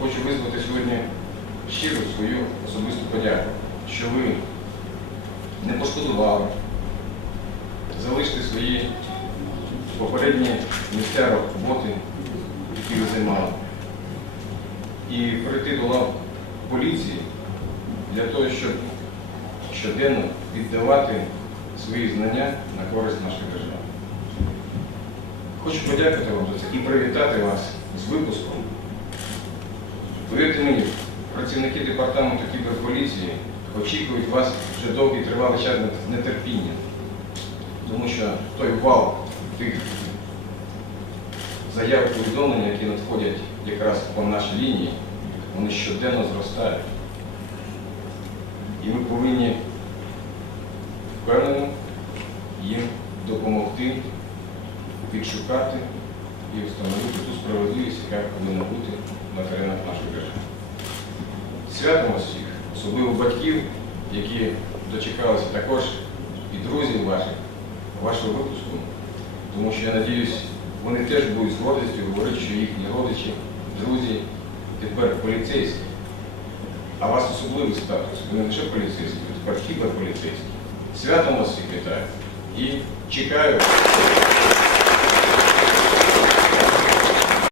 хочу визнати сьогодні щиру свою особисту подяку, що ви не пошкодували, залиште свої попередні місця роботи, які ви займали, і прийти до лав поліції для того, щоб щоденно віддавати свої знання на користь нашої держави. Хочу подякувати вам за це і привітати вас з випуском. Повірте мені, працівники департаменту кіберполіції очікують вас вже довгий тривалий час з нетерпінням, тому що той вал тих заяв повідомлень, які надходять якраз по нашій лінії, вони щоденно зростають. І ми повинні впевнено їм допомогти відшукати і встановити ту справедливість, яка повинна бути на теренах нашої держави. Святом вас всіх, особливо батьків, які дочекалися також і друзів ваших, вашого випуску, тому що я надіюсь, вони теж будуть з гордістю говорити, що їхні родичі, друзі тепер поліцейські. А у вас особливий статус. Ви не лише поліцейські, ви тепер кіберполіцейські. Святом вас всіх вітаю і чекаю.